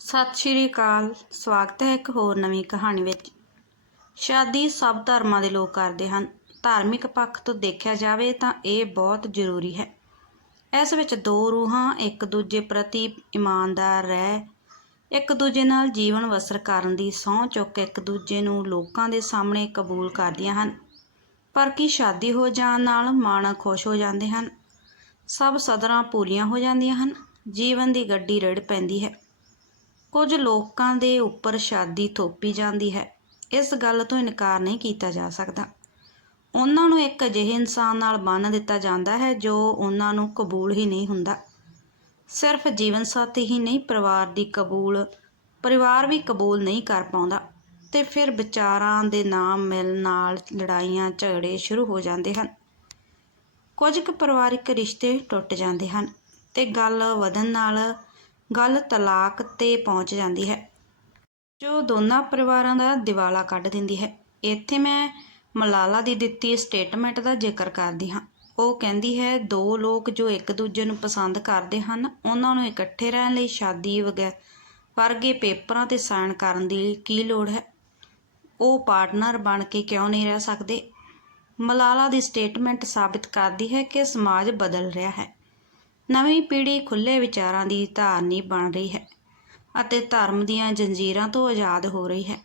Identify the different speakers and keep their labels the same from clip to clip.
Speaker 1: ਸਤਿ ਸ਼੍ਰੀ ਅਕਾਲ। ਸਵਾਗਤ ਹੈ ਇੱਕ ਹੋਰ ਨਵੀਂ ਕਹਾਣੀ ਵਿੱਚ। ਸ਼ਾਦੀ ਸਭ ਧਰਮਾਂ ਦੇ ਲੋਕ ਕਰਦੇ ਹਨ। ਧਾਰਮਿਕ ਪੱਖ ਤੋਂ ਦੇਖਿਆ ਜਾਵੇ ਤਾਂ ਇਹ ਬਹੁਤ ਜ਼ਰੂਰੀ ਹੈ। ਇਸ ਵਿੱਚ ਦੋ ਰੂਹਾਂ, ਇੱਕ ਦੂਜੇ ਪ੍ਰਤੀ ਇਮਾਨਦਾਰ ਰਹਿ, ਇੱਕ ਦੂਜੇ ਨਾਲ ਜੀਵਨ ਵਸਰ ਕਰਨ ਦੀ ਸਹੁੰ ਚੁੱਕ ਕੇ ਇੱਕ ਦੂਜੇ ਨੂੰ ਲੋਕਾਂ ਦੇ ਸਾਹਮਣੇ ਕਬੂਲ ਕਰਦੀਆਂ ਹਨ। ਪਰ ਕੀ ਸ਼ਾਦੀ ਹੋ ਜਾਣ ਨਾਲ ਮਨ ਖੁਸ਼ ਹੋ ਜਾਂਦੇ ਹਨ? ਸਭ ਸਦਰਾਂ ਪੂਰੀਆਂ ਹੋ ਜਾਂਦੀਆਂ ਹਨ। ਜੀਵਨ ਦੀ ਗੱਡੀ ਰੜ ਪੈਂਦੀ ਹੈ। ਕੁਝ ਲੋਕਾਂ ਦੇ ਉੱਪਰ ਸ਼ਾਦੀ ਥੋਪੀ ਜਾਂਦੀ ਹੈ। ਇਸ ਗੱਲ ਤੋਂ ਇਨਕਾਰ ਨਹੀਂ ਕੀਤਾ ਜਾ ਸਕਦਾ। ਉਹਨਾਂ ਨੂੰ ਇੱਕ ਅਜਿਹੇ ਇਨਸਾਨ ਨਾਲ ਬੰਨ੍ਹ ਦਿੱਤਾ ਜਾਂਦਾ ਹੈ ਜੋ ਉਹਨਾਂ ਨੂੰ ਕਬੂਲ ਹੀ ਨਹੀਂ ਹੁੰਦਾ। ਸਿਰਫ ਜੀਵਨ ਸਾਥੀ ਹੀ ਨਹੀਂ, ਪਰਿਵਾਰ ਦੀ ਕਬੂਲ, ਪਰਿਵਾਰ ਵੀ ਕਬੂਲ ਨਹੀਂ ਕਰ ਪਾਉਂਦਾ ਤੇ ਫਿਰ ਵਿਚਾਰਾਂ ਦੇ ਨਾਮ ਮਿਲ ਨਾਲ ਲੜਾਈਆਂ, ਝਗੜੇ ਸ਼ੁਰੂ ਹੋ ਜਾਂਦੇ ਹਨ। ਕੁਝ ਕੁ ਪਰਿਵਾਰਿਕ ਰਿਸ਼ਤੇ ਟੁੱਟ ਜਾਂਦੇ ਹਨ ਤੇ ਗੱਲ ਵਧਣ ਨਾਲ ਗੱਲ ਤਲਾਕ ਤੇ ਪਹੁੰਚ ਜਾਂਦੀ ਹੈ, ਜੋ ਦੋਨਾਂ ਪਰਿਵਾਰਾਂ ਦਾ ਦਿਵਾਲਾ ਕੱਢ ਦਿੰਦੀ ਹੈ। ਇੱਥੇ ਮੈਂ ਮਲਾਲਾ ਦੀ ਦਿੱਤੀ ਸਟੇਟਮੈਂਟ ਦਾ ਜ਼ਿਕਰ ਕਰਦੀ ਹਾਂ। ਉਹ ਕਹਿੰਦੀ ਹੈ, ਦੋ ਲੋਕ ਜੋ ਇੱਕ ਦੂਜੇ ਨੂੰ ਪਸੰਦ ਕਰਦੇ ਹਨ, ਉਹਨਾਂ ਨੂੰ ਇਕੱਠੇ ਰਹਿਣ ਲਈ ਸ਼ਾਦੀ ਵਗੈਰਾ ਵਰਗੇ ਪੇਪਰਾਂ ਤੇ ਸਾਈਨ ਕਰਨ ਦੀ ਕੀ ਲੋੜ ਹੈ? ਉਹ ਪਾਰਟਨਰ ਬਣ ਕੇ ਕਿਉਂ ਨਹੀਂ ਰਹਿ ਸਕਦੇ? ਮਲਾਲਾ ਦੀ ਸਟੇਟਮੈਂਟ ਸਾਬਿਤ ਕਰਦੀ ਹੈ ਕਿ ਸਮਾਜ ਬਦਲ ਰਿਹਾ ਹੈ। ਨਵੀਂ ਪੀੜ੍ਹੀ ਖੁੱਲ੍ਹੇ ਵਿਚਾਰਾਂ ਦੀ ਧਾਰਨੀ ਬਣ ਰਹੀ ਹੈ ਅਤੇ ਧਰਮ ਦੀਆਂ ਜੰਜੀਰਾਂ ਤੋਂ ਆਜ਼ਾਦ ਹੋ ਰਹੀ ਹੈ।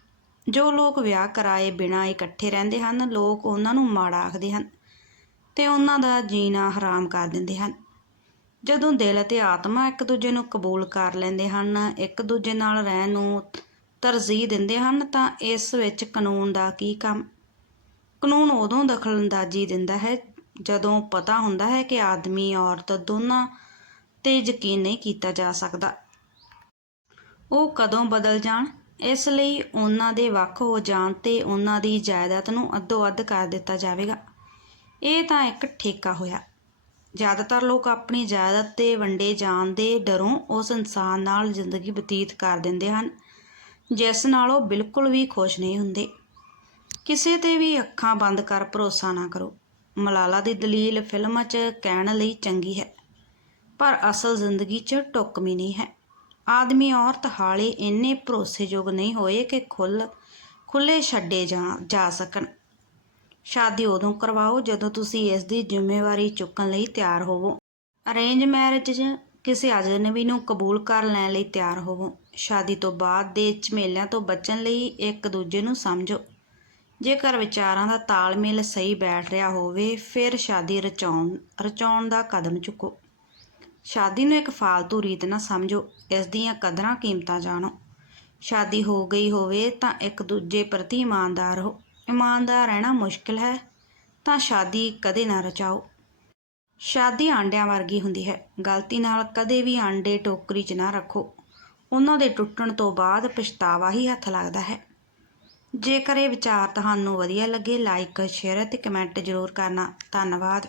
Speaker 1: ਜੋ ਲੋਕ ਵਿਆਹ ਕਰਾਏ ਬਿਨਾਂ ਇਕੱਠੇ ਰਹਿੰਦੇ ਹਨ, ਲੋਕ ਉਹਨਾਂ ਨੂੰ ਮਾੜਾ ਆਖਦੇ ਹਨ ਤੇ ਉਹਨਾਂ ਦਾ ਜੀਣਾ ਹਰਾਮ ਕਰ ਦਿੰਦੇ ਹਨ। ਜਦੋਂ ਦਿਲ ਅਤੇ ਆਤਮਾ ਇੱਕ ਦੂਜੇ ਨੂੰ ਕਬੂਲ ਕਰ ਲੈਂਦੇ ਹਨ, ਇੱਕ ਦੂਜੇ ਨਾਲ ਰਹਿਣ ਨੂੰ ਤਰਜੀਹ ਦਿੰਦੇ ਹਨ, ਤਾਂ ਇਸ ਵਿੱਚ ਕਾਨੂੰਨ ਦਾ ਕੀ ਕੰਮ? ਕਾਨੂੰਨ ਉਦੋਂ ਦਖਲਅੰਦਾਜ਼ੀ ਦਿੰਦਾ ਹੈ ਜਦੋਂ ਪਤਾ ਹੁੰਦਾ ਹੈ ਕਿ ਆਦਮੀ, ਔਰਤ ਦੋਨਾਂ ਤੇ ਯਕੀਨ ਨਹੀਂ ਕੀਤਾ ਜਾ ਸਕਦਾ। ਉਹ ਕਦੋਂ ਬਦਲ ਜਾਣ, ਇਸ ਲਈ ਉਹਨਾਂ ਦੇ ਵੱਖ ਹੋ ਜਾਣ ਤੇ ਉਹਨਾਂ ਦੀ ਜਾਇਦਾਦ ਨੂੰ ਅੱਧੋ ਅੱਧ ਕਰ ਦਿੱਤਾ ਜਾਵੇਗਾ। ਇਹ ਤਾਂ ਇੱਕ ਠੇਕਾ ਹੋਇਆ। ਜ਼ਿਆਦਾਤਰ ਲੋਕ ਆਪਣੀ ਜਾਇਦਾਦ ਤੇ ਵੰਡੇ ਜਾਣ ਦੇ ਡਰੋਂ ਉਸ ਇਨਸਾਨ ਨਾਲ ਜ਼ਿੰਦਗੀ ਬਤੀਤ ਕਰ ਦਿੰਦੇ ਹਨ, ਜਿਸ ਨਾਲ ਉਹ ਬਿਲਕੁਲ ਵੀ ਖੁਸ਼ ਨਹੀਂ ਹੁੰਦੇ। ਕਿਸੇ ਤੇ ਵੀ ਅੱਖਾਂ ਬੰਦ ਕਰ ਭਰੋਸਾ ਨਾ ਕਰੋ। ਮਲਾਲਾ ਦੀ ਦਲੀਲ ਫਿਲਮਾਂ 'ਚ ਕਹਿਣ ਲਈ ਚੰਗੀ ਹੈ, ਪਰ ਅਸਲ ਜ਼ਿੰਦਗੀ 'ਚ ਟੁਕਮੀ ਨਹੀਂ ਹੈ। ਆਦਮੀ ਔਰਤ ਹਾਲੇ ਇੰਨੇ ਭਰੋਸੇਯੋਗ ਨਹੀਂ ਹੋਏ ਕਿ ਖੁੱਲ ਖੁੱਲੇ ਛੱਡੇ ਜਾ ਜਾ ਸਕਣ। ਸ਼ਾਦੀ ਉਦੋਂ ਕਰਵਾਓ ਜਦੋਂ ਤੁਸੀਂ ਇਸ ਦੀ ਜ਼ਿੰਮੇਵਾਰੀ ਚੁੱਕਣ ਲਈ ਤਿਆਰ ਹੋਵੋ। ਅਰੇਂਜ ਮੈਰਿਜ 'ਚ ਕਿਸੇ ਅਜਨਬੀ ਨੂੰ ਕਬੂਲ ਕਰ ਲੈਣ ਲਈ ਤਿਆਰ ਹੋਵੋ। ਸ਼ਾਦੀ ਤੋਂ ਬਾਅਦ ਦੇ ਝਮੇਲਿਆਂ ਤੋਂ ਬਚਣ ਲਈ ਇੱਕ ਦੂਜੇ ਨੂੰ ਸਮਝੋ। ਜੇਕਰ ਵਿਚਾਰਾਂ ਦਾ ਤਾਲਮੇਲ ਸਹੀ ਬੈਠ ਰਿਹਾ ਹੋਵੇ, ਫਿਰ ਸ਼ਾਦੀ ਰਚਾਉਣ ਰਚਾਉਣ ਦਾ ਕਦਮ ਚੁੱਕੋ। ਸ਼ਾਦੀ ਨੂੰ ਇੱਕ ਫਾਲਤੂ ਰੀਤ ਨਾ ਸਮਝੋ, ਇਸ ਦੀਆਂ ਕਦਰਾਂ ਕੀਮਤਾਂ ਜਾਣੋ। ਸ਼ਾਦੀ ਹੋ ਗਈ ਹੋਵੇ ਤਾਂ ਇੱਕ ਦੂਜੇ ਪ੍ਰਤੀ ਇਮਾਨਦਾਰ ਹੋ ਇਮਾਨਦਾਰ ਰਹਿਣਾ ਮੁਸ਼ਕਿਲ ਹੈ, ਤਾਂ ਸ਼ਾਦੀ ਕਦੇ ਨਾ ਰਚਾਓ। ਸ਼ਾਦੀ ਆਂਡਿਆਂ ਵਰਗੀ ਹੁੰਦੀ ਹੈ। ਗਲਤੀ ਨਾਲ ਕਦੇ ਵੀ ਆਂਡੇ ਟੋਕਰੀ 'ਚ ਨਾ ਰੱਖੋ। ਉਹਨਾਂ ਦੇ ਟੁੱਟਣ ਤੋਂ ਬਾਅਦ ਪਛਤਾਵਾ ਹੀ ਹੱਥ ਲੱਗਦਾ ਹੈ। ਜੇਕਰ ਇਹ ਵਿਚਾਰ ਤੁਹਾਨੂੰ ਵਧੀਆ ਲੱਗੇ ਲਾਈਕ ਸ਼ੇਅਰ ਅਤੇ ਕਮੈਂਟ ਜ਼ਰੂਰ ਕਰਨਾ। ਧੰਨਵਾਦ।